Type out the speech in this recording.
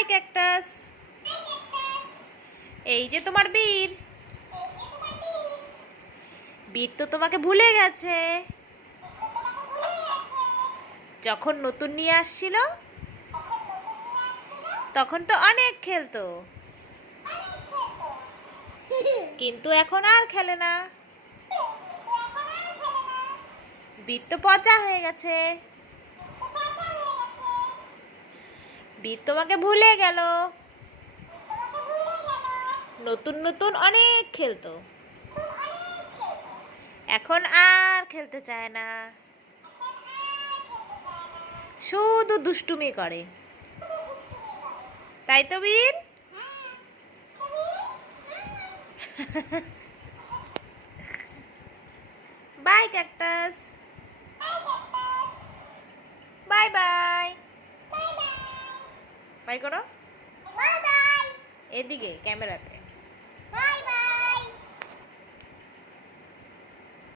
By cactus. এই যে তোমার বীর। বীর তো তোমাকে ভুলে গেছে। যখন নতুন নিয়ে আসছিল তখন তো অনেক খেলতো, কিন্তু এখন আর খেলে না। বীর তো পচা হয়ে গেছে। বীর তোমাকে ভুলে গেল। নতুন নতুন অনেক খেলতো, এখন আর খেলতে চায় না, শুধু দুষ্টুমি করে। তাই তো বীর? Bye cactus. Bye bye. Bye করো। এদিকে ক্যামেরাতে।